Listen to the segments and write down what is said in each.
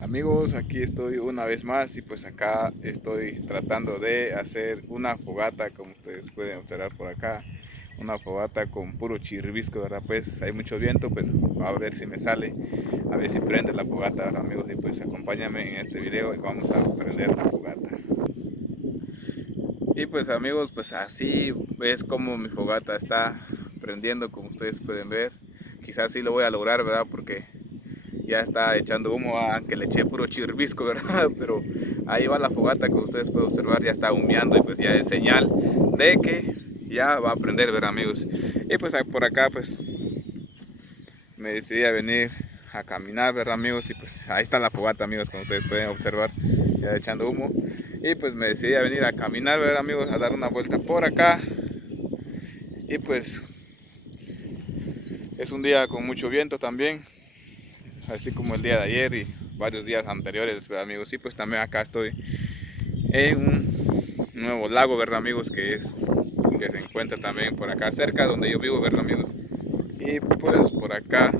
Amigos, aquí estoy una vez más y pues acá estoy tratando de hacer una fogata, como ustedes pueden observar por acá, una fogata con puro chiribisco, ¿verdad? Pues hay mucho viento, pero a ver si me sale, a ver si prende la fogata, ¿verdad, amigos? Y pues acompáñame en este video y vamos a prender la fogata. Y pues amigos, pues así es como mi fogata está prendiendo, como ustedes pueden ver. Quizás sí lo voy a lograr, ¿verdad? Porque ya está echando humo, aunque le eché puro chirbisco, ¿verdad? Pero ahí va la fogata, como ustedes pueden observar, ya está humeando y pues ya es señal de que ya va a prender, ¿verdad, amigos? Y pues por acá pues me decidí a venir a caminar, ¿verdad, amigos? Y pues ahí está la fogata, amigos, como ustedes pueden observar, ya echando humo. Y pues me decidí a venir a caminar, ¿verdad, amigos? A dar una vuelta por acá. Y pues es un día con mucho viento también, así como el día de ayer y varios días anteriores, ¿verdad, amigos? Y pues también acá estoy en un nuevo lago, ¿verdad, amigos? Que se encuentra también por acá cerca donde yo vivo, ¿verdad, amigos? Y pues por acá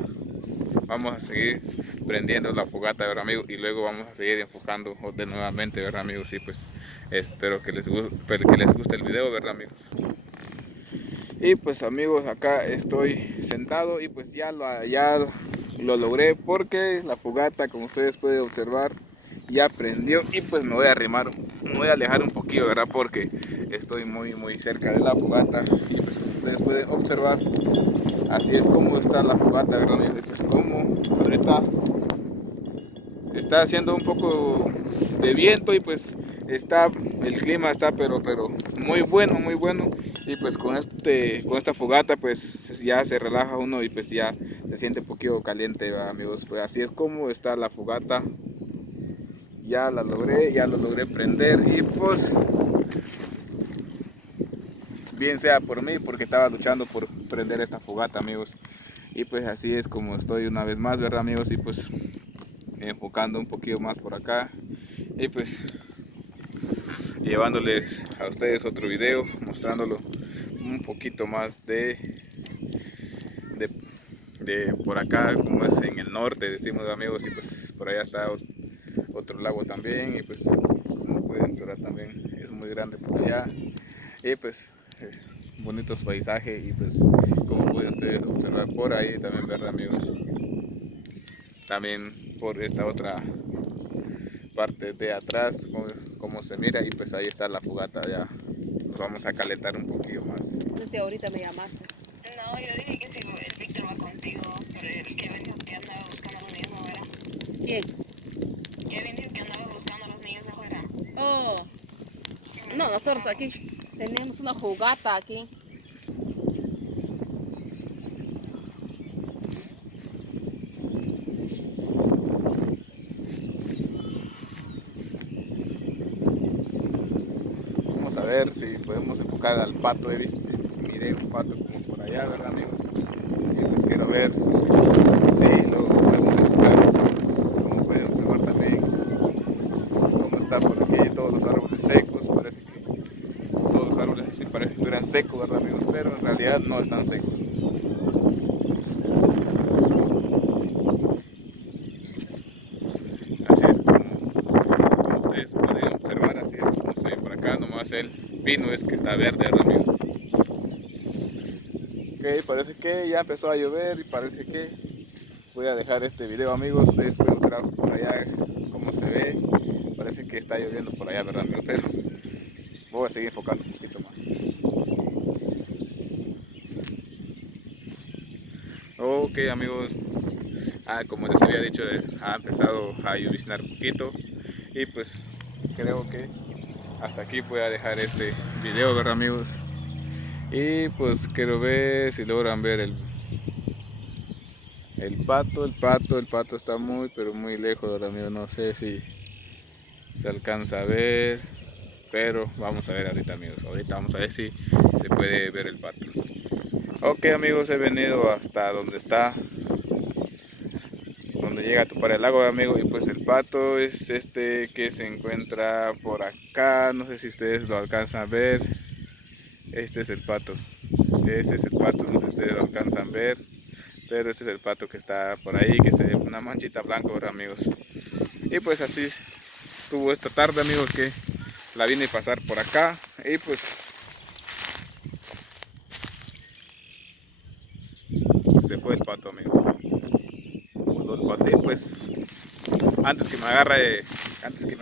vamos a seguir prendiendo la fogata, ¿verdad, amigos? Y luego vamos a seguir enfocando de nuevamente, ¿verdad, amigos? Y pues espero que les guste el video, ¿verdad, amigos? Y pues amigos, acá estoy sentado y pues ya lo logré, porque la fogata, como ustedes pueden observar, ya prendió. Y pues me voy a arrimar, me voy a alejar un poquito, ¿verdad? Porque estoy muy cerca de la fogata. Y pues como ustedes pueden observar, así es como está la fogata, ¿verdad, amigos? Y pues como ahorita está haciendo un poco de viento y pues el clima está pero muy bueno. Y pues con esta fogata pues ya se relaja uno y pues ya se siente un poquito caliente, ¿verdad, amigos? Pues así es como está la fogata. Ya lo logré prender. Y pues bien sea por mí, porque estaba luchando por prender esta fogata, amigos. Y pues así es como estoy una vez más, ¿verdad, amigos? Y pues enfocando un poquito más por acá y pues llevándoles a ustedes otro video mostrándolo un poquito más de, de por acá, como es en el norte, decimos, amigos. Y pues por allá está otro lago también. Y pues como pueden ver también es muy grande por allá. Y pues bonitos paisajes. Y pues como pueden ustedes observar por ahí también, verdad, amigos, también por esta otra parte de atrás como se mira. Y pues ahí está la fogata. Ya nos vamos a calentar un poquito más. Desde ahorita me llamaste. No, yo dije que si el Víctor va contigo, pero el Kevin dijo que andaba buscando a los niños afuera. ¿Quién? Kevin dijo que andaba buscando a los niños afuera. Oh, no, nosotros aquí tenemos una fogata aquí. Vamos a ver si podemos enfocar al pato. Miré un pato como por allá, ¿verdad, amigos? Y pues quiero ver si lo podemos enfocar. Como pueden observar también cómo está por aquí todos los árboles secos. Parece que todos los árboles así parece que estuvieran secos, ¿verdad, amigos? Pero en realidad no están secos. Así es como ustedes pueden observar, así es como se ve por acá. Nomás el pino es que está verde, ¿verdad, amigos? Ok, parece que ya empezó a llover y parece que voy a dejar este video, amigos. Ustedes pueden observar por allá cómo se ve. Parece que está lloviendo por allá, ¿verdad, amigos? Pero voy a seguir enfocando un poquito más. Ok, amigos, como les había dicho, ha empezado a lloviznar un poquito. Y pues creo que hasta aquí voy a dejar este video, ¿verdad, amigos? Y pues quiero ver si logran ver el pato está pero muy lejos, ¿verdad, amigos? No sé si se alcanza a ver, pero vamos a ver ahorita, amigos. Ahorita vamos a ver si se puede ver el pato. Ok, amigos, he venido hasta donde llega a topar el lago, amigos. Y pues el pato es este que se encuentra por acá. No sé si ustedes lo alcanzan a ver. Este es el pato. Este es el pato, no sé si ustedes lo alcanzan a ver. Pero este es el pato que está por ahí, que se ve una manchita blanca, ¿verdad, amigos? Y pues así estuvo esta tarde, amigos, que la vine a pasar por acá. Y pues se fue el pato, amigos. Voló el pato. Y pues antes que me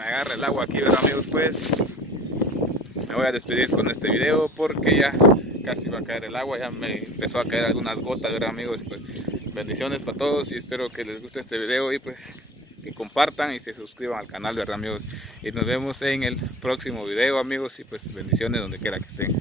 agarre el agua aquí, ¿verdad, amigos? Pues me voy a despedir con este video porque ya casi va a caer el agua, ya me empezó a caer algunas gotas, ¿verdad, amigos? Pues bendiciones para todos y espero que les guste este video y pues que compartan y se suscriban al canal, ¿verdad, amigos? Y nos vemos en el próximo video, amigos, y pues bendiciones donde quiera que estén.